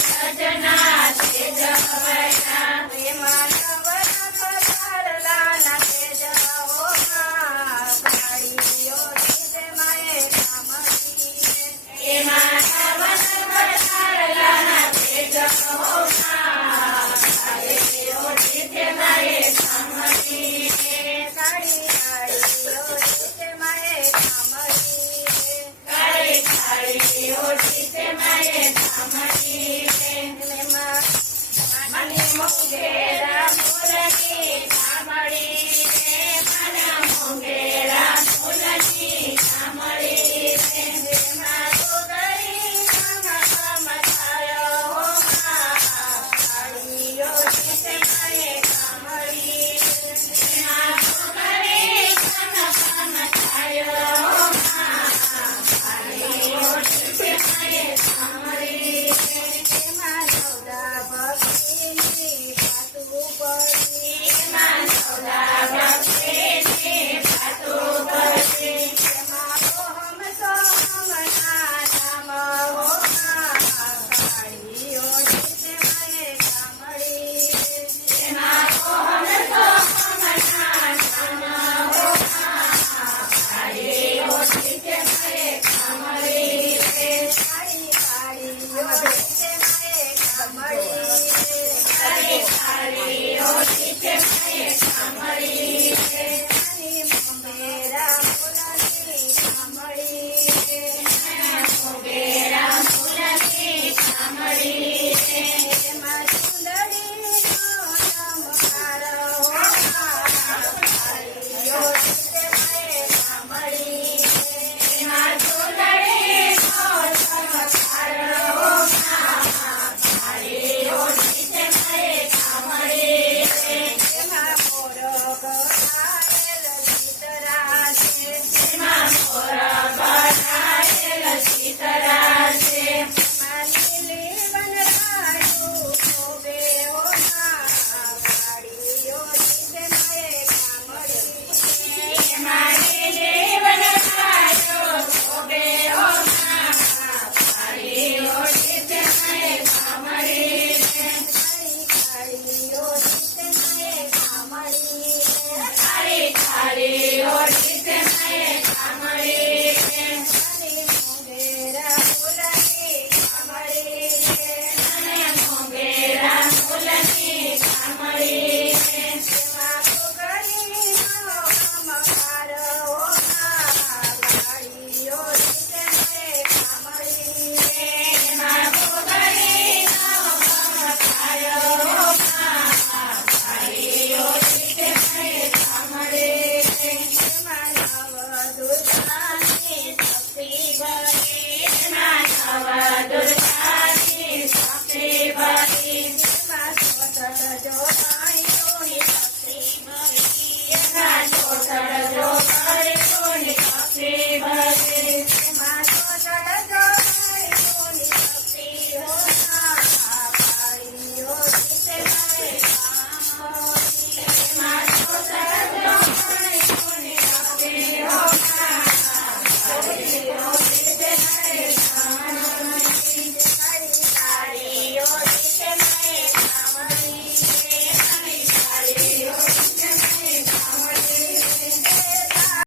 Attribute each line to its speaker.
Speaker 1: સજના તે જમના